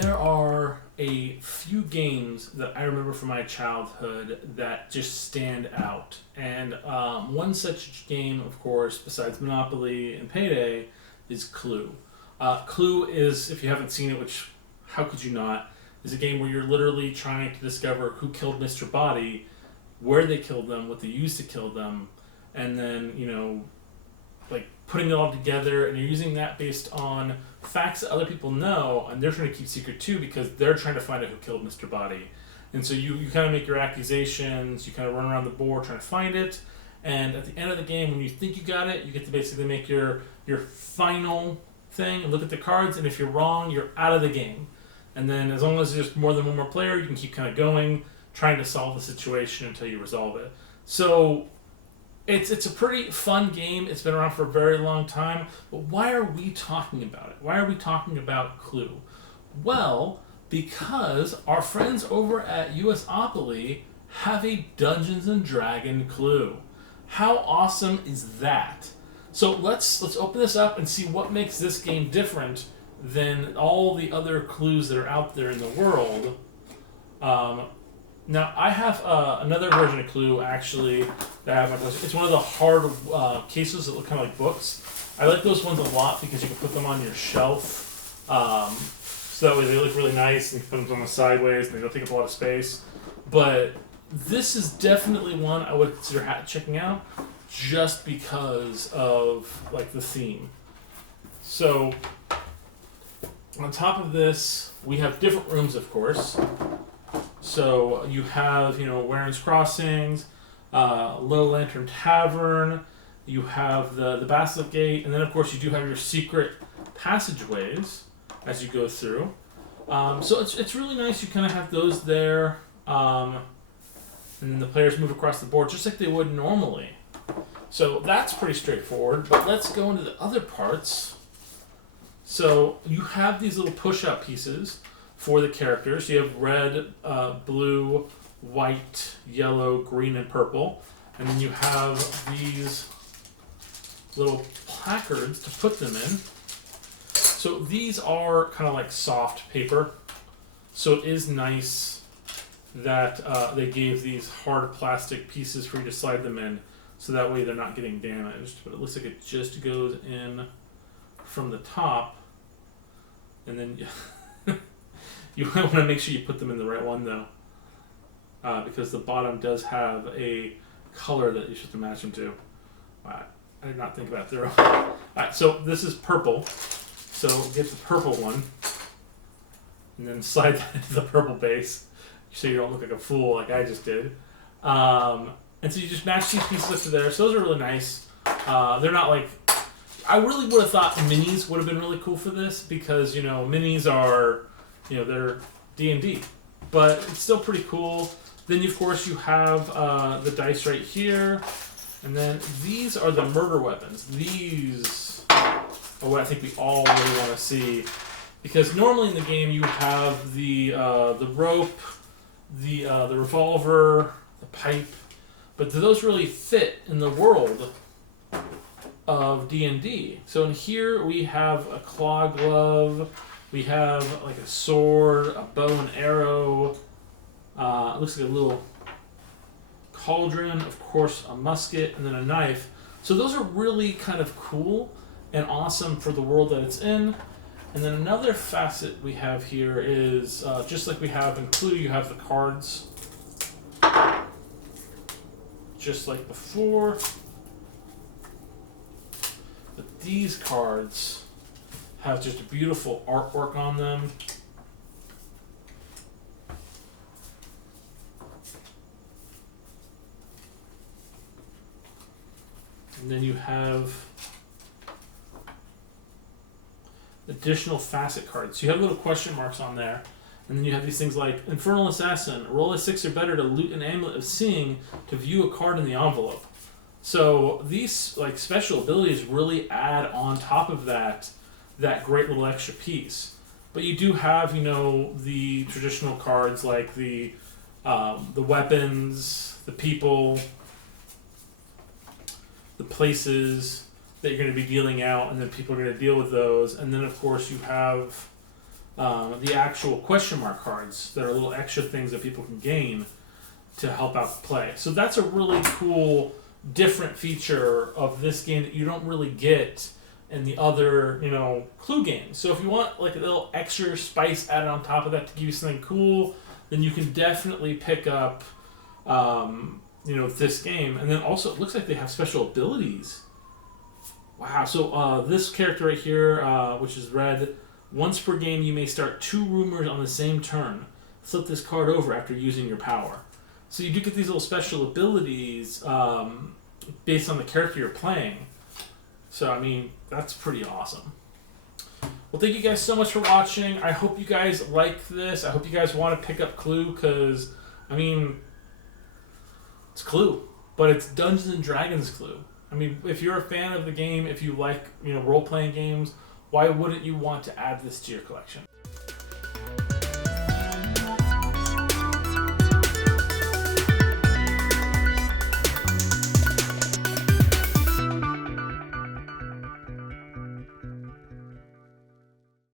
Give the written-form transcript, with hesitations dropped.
There are a few games that I remember from my childhood that just stand out. And one such game, of course, besides Monopoly and Payday, is Clue. Clue is, if you haven't seen it, which how could you not, is a game where you're literally trying to discover who killed Mr. Body, where they killed them, what they used to kill them, and then, like putting it all together, and you're using that based on facts that other people know, and they're trying to keep secret too because they're trying to find out who killed Mr. Body. And so you kind of make your accusations, you kind of run around the board trying to find it, and at the end of the game, when you think you got it, you get to basically make your final thing and look at the cards, and if you're wrong, you're out of the game. And then as long as there's more than one more player, you can keep kind of going, trying to solve the situation until you resolve it. So it's a pretty fun game. It's been around for a very long time. But why are we talking about it? Why are we talking about Clue? Well, because our friends over at USopoly have a Dungeons and Dragon Clue. How awesome is that? So let's open this up and see what makes this game different than all the other clues that are out there in the world. Now, I have another version of Clue, actually, that I have in my collection. It's one of the hard cases that look kind of like books. I like those ones a lot because you can put them on your shelf. So that way they look really nice, and you can put them on the sideways, and they don't take up a lot of space. But this is definitely one I would consider checking out just because of like the theme. So on top of this, we have different rooms, of course. So you have, Warren's Crossings, Low Lantern Tavern, you have the Basilisk Gate, and then of course you do have your secret passageways as you go through. So it's really nice. You kind of have those there, and then the players move across the board just like they would normally. So that's pretty straightforward, but let's go into the other parts. So you have these little push-up pieces for the characters. You have red, blue, white, yellow, green, and purple. And then you have these little placards to put them in. So these are kind of like soft paper. So it is nice that they gave these hard plastic pieces for you to slide them in, so that way they're not getting damaged. But it looks like it just goes in from the top. And then you might want to make sure you put them in the right one, though, because the bottom does have a color that you should match them to. I did not think about that. Alright, so this is purple. So get the purple one, and then slide that into the purple base, so you don't look like a fool like I just did. And so you just match these pieces up to there. So those are really nice. They're not like... I really would have thought minis would have been really cool for this, because, minis are... they're D&D, but it's still pretty cool. Then, of course, you have the dice right here, and then these are the murder weapons. These are what I think we all really want to see, because normally in the game you have the rope, the revolver, the pipe, but do those really fit in the world of D&D? So in here we have a claw glove. We have like a sword, a bow and arrow. It looks like a little cauldron, of course, a musket, and then a knife. So those are really kind of cool and awesome for the world that it's in. And then another facet we have here is, just like we have in Clue, you have the cards. Just like before. But these cards have just beautiful artwork on them. And then you have additional facet cards. So you have little question marks on there. And then you have these things like Infernal Assassin, roll a 6 or better to loot an amulet of seeing to view a card in the envelope. So these like special abilities really add on top of that great little extra piece. But you do have, the traditional cards like the weapons, the people, the places that you're going to be dealing out, and then people are going to deal with those. And then, of course, you have the actual question mark cards that are little extra things that people can gain to help out the play. So that's a really cool, different feature of this game that you don't really get in the other, Clue games. So if you want like a little extra spice added on top of that to give you something cool, then you can definitely pick up, this game. And then also it looks like they have special abilities. Wow. So this character right here, which is red, once per game you may start 2 rumors on the same turn. Flip this card over after using your power. So you do get these little special abilities based on the character you're playing. So, that's pretty awesome. Well, thank you guys so much for watching. I hope you guys like this. I hope you guys want to pick up Clue because, it's Clue, but it's Dungeons and Dragons Clue. If you're a fan of the game, if you like, role-playing games, why wouldn't you want to add this to your collection?